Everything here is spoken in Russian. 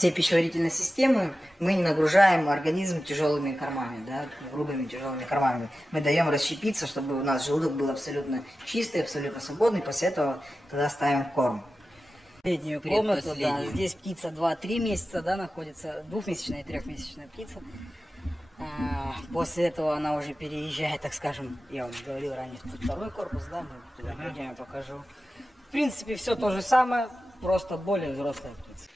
Все пищеварительные системы мы не нагружаем организм тяжелыми кормами, да, грубыми тяжелыми кормами. Мы даем расщепиться, чтобы у нас желудок был абсолютно чистый, абсолютно свободный. После этого тогда ставим корм. Летнюю комнату, да, здесь птица 2-3 месяца, да, находится, двухмесячная и трехмесячная птица. После этого она уже переезжает, так скажем, я вам говорил ранее, второй корпус, да, мы туда пойдем, я покажу. В принципе, все то же самое, просто более взрослая птица.